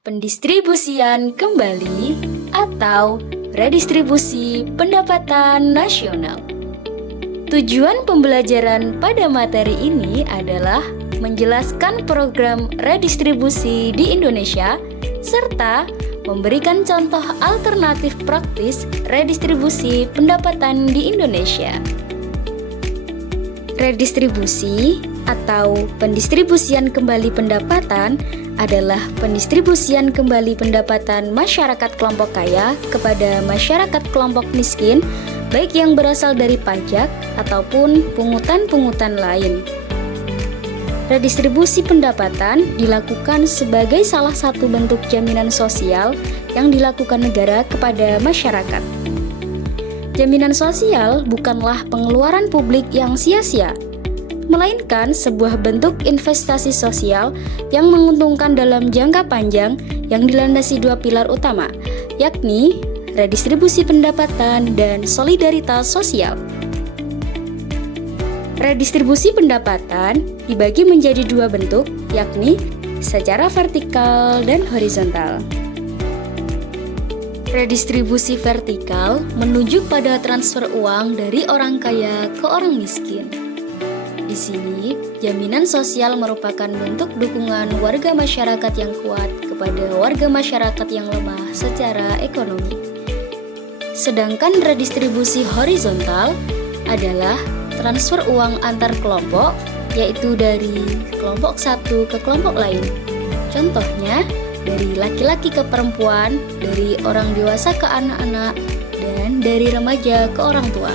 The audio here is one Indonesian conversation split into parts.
Pendistribusian kembali atau redistribusi pendapatan nasional. Tujuan pembelajaran pada materi ini adalah menjelaskan program redistribusi di Indonesia serta memberikan contoh alternatif praktis redistribusi pendapatan di Indonesia. Redistribusi atau pendistribusian kembali pendapatan adalah pendistribusian kembali pendapatan masyarakat kelompok kaya kepada masyarakat kelompok miskin, baik yang berasal dari pajak ataupun pungutan-pungutan lain. Redistribusi pendapatan dilakukan sebagai salah satu bentuk jaminan sosial yang dilakukan negara kepada masyarakat. Jaminan sosial bukanlah pengeluaran publik yang sia-sia, melainkan sebuah bentuk investasi sosial yang menguntungkan dalam jangka panjang yang dilandasi dua pilar utama, yakni redistribusi pendapatan dan solidaritas sosial. Redistribusi pendapatan dibagi menjadi dua bentuk, yakni secara vertikal dan horizontal. Redistribusi vertikal menuju pada transfer uang dari orang kaya ke orang miskin. Di sini, jaminan sosial merupakan bentuk dukungan warga masyarakat yang kuat kepada warga masyarakat yang lemah secara ekonomi. Sedangkan redistribusi horizontal adalah transfer uang antar kelompok, yaitu dari kelompok satu ke kelompok lain. Contohnya, dari laki-laki ke perempuan, dari orang dewasa ke anak-anak, dan dari remaja ke orang tua.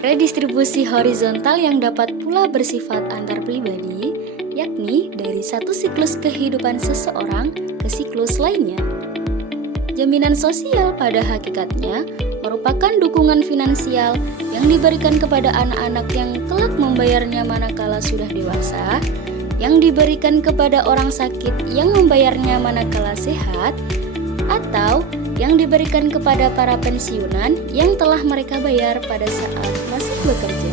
Redistribusi horizontal yang dapat pula bersifat antar pribadi, yakni dari satu siklus kehidupan seseorang ke siklus lainnya. Jaminan sosial pada hakikatnya merupakan dukungan finansial yang diberikan kepada anak-anak yang kelak membayarnya manakala sudah dewasa, yang diberikan kepada orang sakit yang membayarnya manakala sehat, atau yang diberikan kepada para pensiunan yang telah mereka bayar pada saat masih bekerja.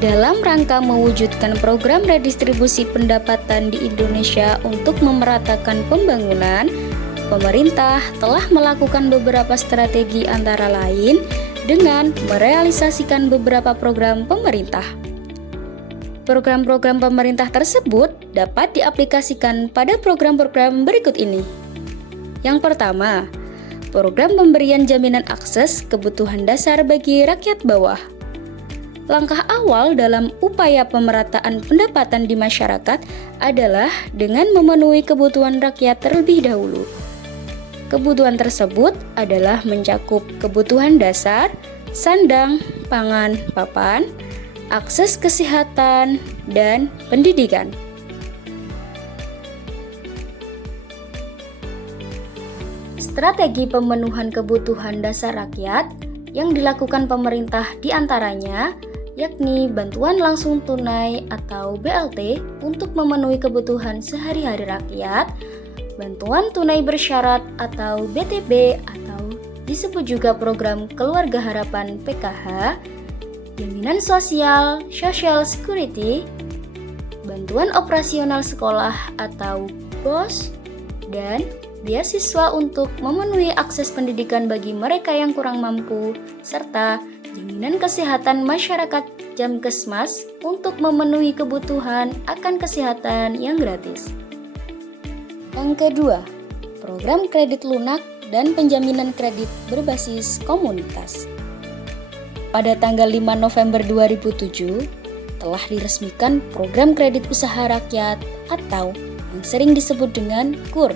Dalam rangka mewujudkan program redistribusi pendapatan di Indonesia untuk memeratakan pembangunan, pemerintah telah melakukan beberapa strategi antara lain dengan merealisasikan beberapa program pemerintah. Program-program pemerintah tersebut dapat diaplikasikan pada program-program berikut ini. Yang pertama, program pemberian jaminan akses kebutuhan dasar bagi rakyat bawah. Langkah awal dalam upaya pemerataan pendapatan di masyarakat adalah dengan memenuhi kebutuhan rakyat terlebih dahulu. Kebutuhan tersebut adalah mencakup kebutuhan dasar, sandang, pangan, papan, akses kesehatan, dan pendidikan. Strategi pemenuhan kebutuhan dasar rakyat yang dilakukan pemerintah diantaranya yakni bantuan langsung tunai atau BLT untuk memenuhi kebutuhan sehari-hari rakyat, bantuan tunai bersyarat atau BTP atau disebut juga program Keluarga Harapan PKH, jaminan sosial Social Security, bantuan operasional sekolah atau BOS, dan beasiswa untuk memenuhi akses pendidikan bagi mereka yang kurang mampu, serta jaminan kesehatan masyarakat Jamkesmas untuk memenuhi kebutuhan akan kesehatan yang gratis. Yang kedua, program kredit lunak dan penjaminan kredit berbasis komunitas. Pada tanggal 5 November 2007, telah diresmikan program kredit usaha rakyat atau yang sering disebut dengan KUR.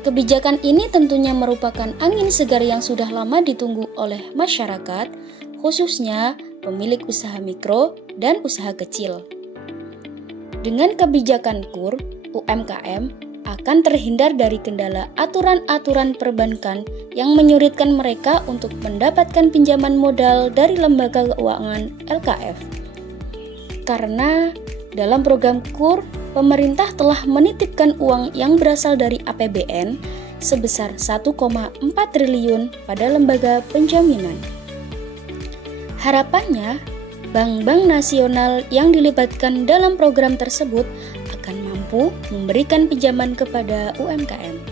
Kebijakan ini tentunya merupakan angin segar yang sudah lama ditunggu oleh masyarakat, khususnya pemilik usaha mikro dan usaha kecil. Dengan kebijakan KUR, UMKM akan terhindar dari kendala aturan-aturan perbankan yang menyulitkan mereka untuk mendapatkan pinjaman modal dari lembaga keuangan LKF. Karena dalam program KUR, pemerintah telah menitipkan uang yang berasal dari APBN sebesar 1,4 triliun pada lembaga penjaminan. Harapannya, bank-bank nasional yang dilibatkan dalam program tersebut akan mampu mampu memberikan pinjaman kepada UMKM.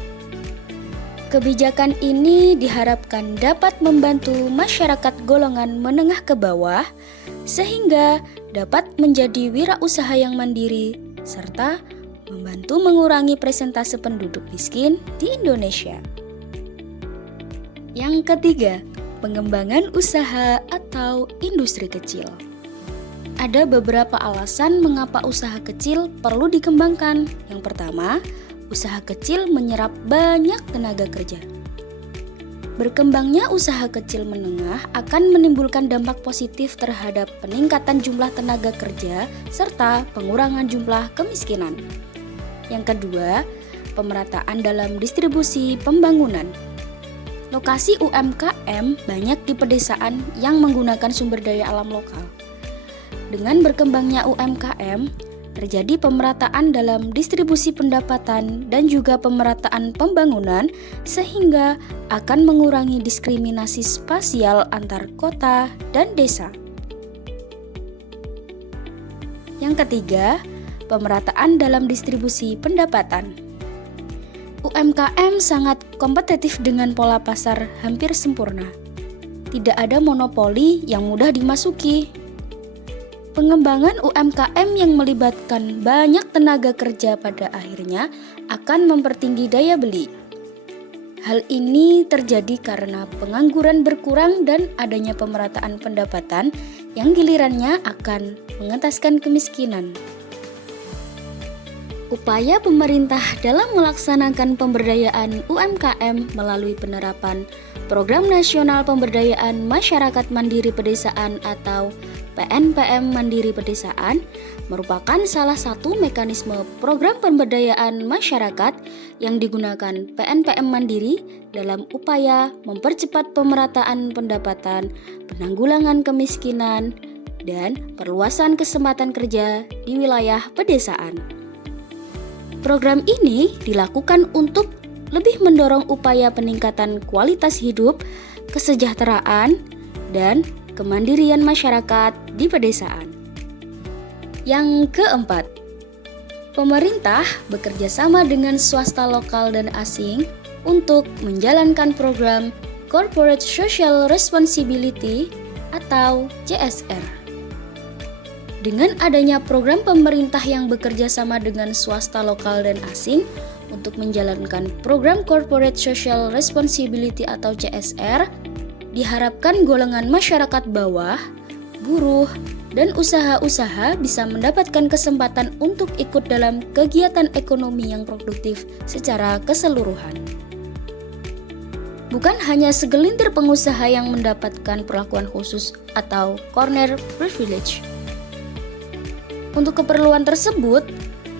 Kebijakan ini diharapkan dapat membantu masyarakat golongan menengah ke bawah sehingga dapat menjadi wirausaha yang mandiri serta membantu mengurangi persentase penduduk miskin di Indonesia. Yang ketiga, pengembangan usaha atau industri kecil. Ada beberapa alasan mengapa usaha kecil perlu dikembangkan. Yang pertama, usaha kecil menyerap banyak tenaga kerja. Berkembangnya usaha kecil menengah akan menimbulkan dampak positif terhadap peningkatan jumlah tenaga kerja serta pengurangan jumlah kemiskinan. Yang kedua, pemerataan dalam distribusi pembangunan. Lokasi UMKM banyak di pedesaan yang menggunakan sumber daya alam lokal. Dengan berkembangnya UMKM, terjadi pemerataan dalam distribusi pendapatan dan juga pemerataan pembangunan sehingga akan mengurangi diskriminasi spasial antar kota dan desa. Yang ketiga, pemerataan dalam distribusi pendapatan. UMKM sangat kompetitif dengan pola pasar hampir sempurna. Tidak ada monopoli yang mudah dimasuki. Pengembangan UMKM yang melibatkan banyak tenaga kerja pada akhirnya akan mempertinggi daya beli. Hal ini terjadi karena pengangguran berkurang dan adanya pemerataan pendapatan yang gilirannya akan mengentaskan kemiskinan. Upaya pemerintah dalam melaksanakan pemberdayaan UMKM melalui penerapan Program Nasional Pemberdayaan Masyarakat Mandiri Pedesaan atau PNPM Mandiri Pedesaan merupakan salah satu mekanisme program pemberdayaan masyarakat yang digunakan PNPM Mandiri dalam upaya mempercepat pemerataan pendapatan, penanggulangan kemiskinan, dan perluasan kesempatan kerja di wilayah pedesaan. Program ini dilakukan untuk lebih mendorong upaya peningkatan kualitas hidup, kesejahteraan, dan kemandirian masyarakat di pedesaan. Yang keempat, pemerintah bekerja sama dengan swasta lokal dan asing untuk menjalankan program Corporate Social Responsibility atau CSR. Dengan adanya program pemerintah yang bekerja sama dengan swasta lokal dan asing untuk menjalankan program Corporate Social Responsibility atau CSR, diharapkan golongan masyarakat bawah, buruh, dan usaha-usaha bisa mendapatkan kesempatan untuk ikut dalam kegiatan ekonomi yang produktif secara keseluruhan. Bukan hanya segelintir pengusaha yang mendapatkan perlakuan khusus atau corner privilege. Untuk keperluan tersebut,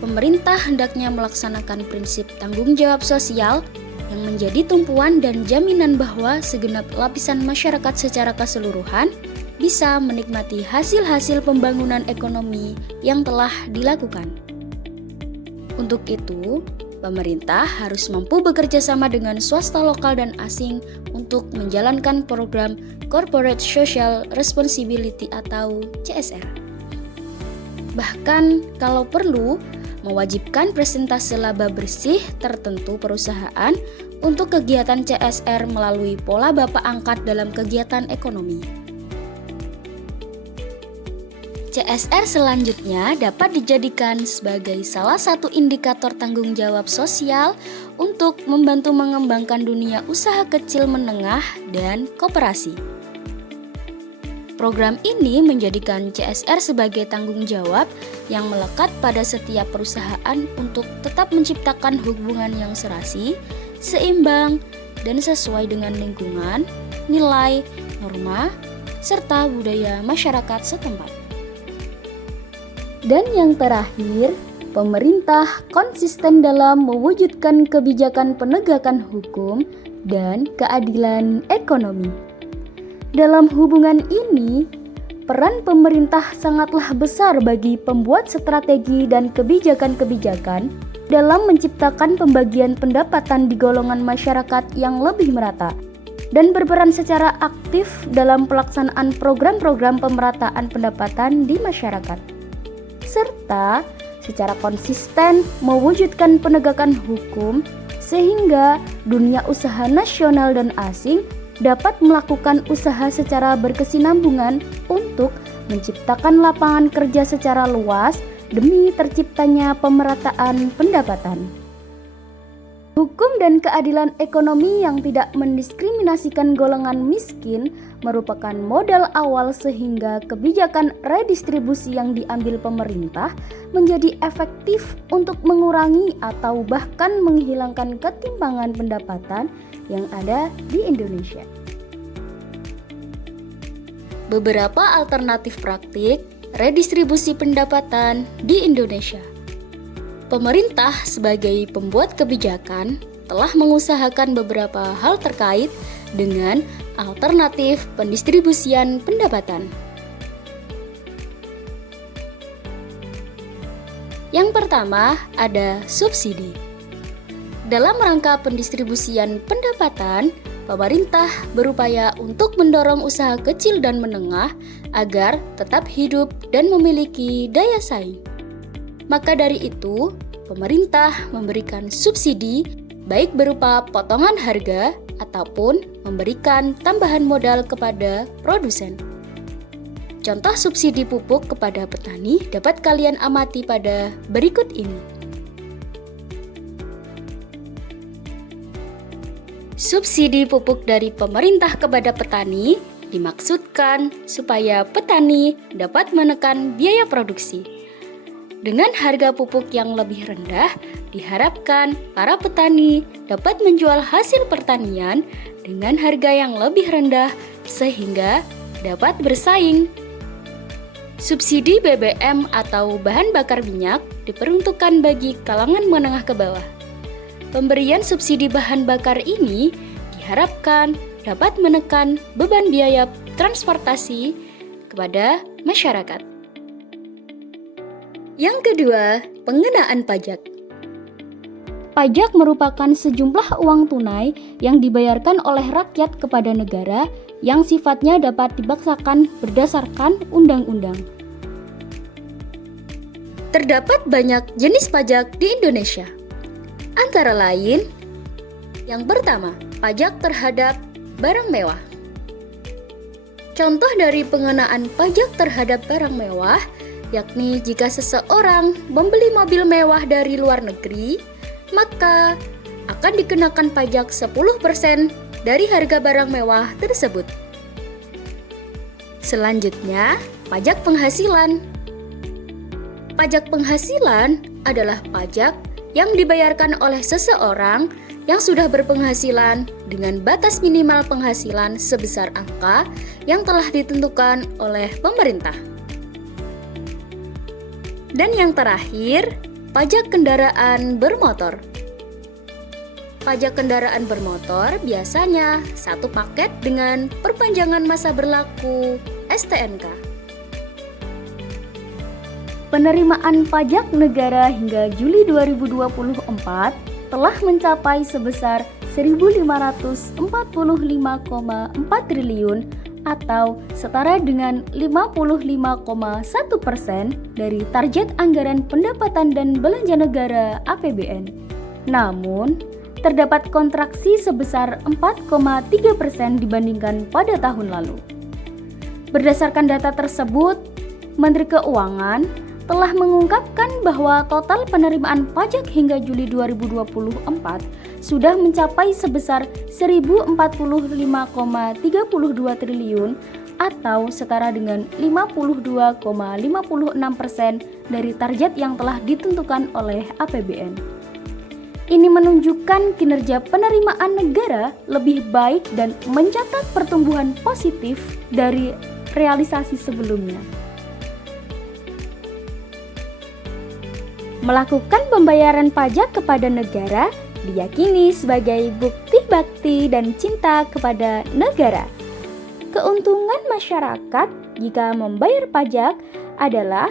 pemerintah hendaknya melaksanakan prinsip tanggung jawab sosial yang menjadi tumpuan dan jaminan bahwa segenap lapisan masyarakat secara keseluruhan bisa menikmati hasil-hasil pembangunan ekonomi yang telah dilakukan. Untuk itu, pemerintah harus mampu bekerja sama dengan swasta lokal dan asing untuk menjalankan program Corporate Social Responsibility atau CSR. Bahkan kalau perlu, mewajibkan persentase laba bersih tertentu perusahaan untuk kegiatan CSR melalui pola bapak angkat dalam kegiatan ekonomi. CSR selanjutnya dapat dijadikan sebagai salah satu indikator tanggung jawab sosial untuk membantu mengembangkan dunia usaha kecil menengah dan koperasi. Program ini menjadikan CSR sebagai tanggung jawab yang melekat pada setiap perusahaan untuk tetap menciptakan hubungan yang serasi, seimbang, dan sesuai dengan lingkungan, nilai, norma, serta budaya masyarakat setempat. Dan yang terakhir, pemerintah konsisten dalam mewujudkan kebijakan penegakan hukum dan keadilan ekonomi. Dalam hubungan ini, peran pemerintah sangatlah besar bagi pembuat strategi dan kebijakan-kebijakan dalam menciptakan pembagian pendapatan di golongan masyarakat yang lebih merata dan berperan secara aktif dalam pelaksanaan program-program pemerataan pendapatan di masyarakat. Serta secara konsisten mewujudkan penegakan hukum sehingga dunia usaha nasional dan asing dapat melakukan usaha secara berkesinambungan untuk menciptakan lapangan kerja secara luas demi terciptanya pemerataan pendapatan. Hukum dan keadilan ekonomi yang tidak mendiskriminasikan golongan miskin merupakan modal awal sehingga kebijakan redistribusi yang diambil pemerintah menjadi efektif untuk mengurangi atau bahkan menghilangkan ketimpangan pendapatan yang ada di Indonesia. Beberapa alternatif praktik redistribusi pendapatan di Indonesia. Pemerintah sebagai pembuat kebijakan telah mengusahakan beberapa hal terkait dengan alternatif pendistribusian pendapatan. Yang pertama ada subsidi. Dalam rangka pendistribusian pendapatan, pemerintah berupaya untuk mendorong usaha kecil dan menengah agar tetap hidup dan memiliki daya saing. Maka dari itu, pemerintah memberikan subsidi baik berupa potongan harga ataupun memberikan tambahan modal kepada produsen. Contoh subsidi pupuk kepada petani dapat kalian amati pada berikut ini. Subsidi pupuk dari pemerintah kepada petani dimaksudkan supaya petani dapat menekan biaya produksi. Dengan harga pupuk yang lebih rendah, diharapkan para petani dapat menjual hasil pertanian dengan harga yang lebih rendah sehingga dapat bersaing. Subsidi BBM atau bahan bakar minyak diperuntukkan bagi kalangan menengah ke bawah. Pemberian subsidi bahan bakar ini diharapkan dapat menekan beban biaya transportasi kepada masyarakat. Yang kedua, pengenaan pajak. Pajak merupakan sejumlah uang tunai yang dibayarkan oleh rakyat kepada negara yang sifatnya dapat dipaksakan berdasarkan undang-undang. Terdapat banyak jenis pajak di Indonesia. Antara lain, yang pertama, pajak terhadap barang mewah. Contoh dari pengenaan pajak terhadap barang mewah yakni jika seseorang membeli mobil mewah dari luar negeri, maka akan dikenakan pajak 10% dari harga barang mewah tersebut. Selanjutnya, pajak penghasilan. Pajak penghasilan adalah pajak yang dibayarkan oleh seseorang yang sudah berpenghasilan dengan batas minimal penghasilan sebesar angka yang telah ditentukan oleh pemerintah. Dan yang terakhir, pajak kendaraan bermotor. Pajak kendaraan bermotor biasanya satu paket dengan perpanjangan masa berlaku STNK. Penerimaan pajak negara hingga Juli 2024 telah mencapai sebesar 1.545,4 triliun atau setara dengan 55,1% dari target anggaran pendapatan dan belanja negara APBN. Namun, terdapat kontraksi sebesar 4,3% dibandingkan pada tahun lalu. Berdasarkan data tersebut, Menteri Keuangan telah mengungkapkan bahwa total penerimaan pajak hingga Juli 2024 sudah mencapai sebesar 1.045,32 triliun atau setara dengan 52,56% dari target yang telah ditentukan oleh APBN. Ini menunjukkan kinerja penerimaan negara lebih baik dan mencatat pertumbuhan positif dari realisasi sebelumnya. Melakukan pembayaran pajak kepada negara diyakini sebagai bukti bakti dan cinta kepada negara. Keuntungan masyarakat jika membayar pajak adalah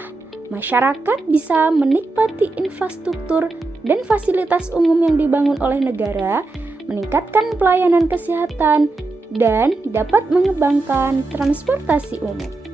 masyarakat bisa menikmati infrastruktur dan fasilitas umum yang dibangun oleh negara, meningkatkan pelayanan kesehatan, dan dapat mengembangkan transportasi umum.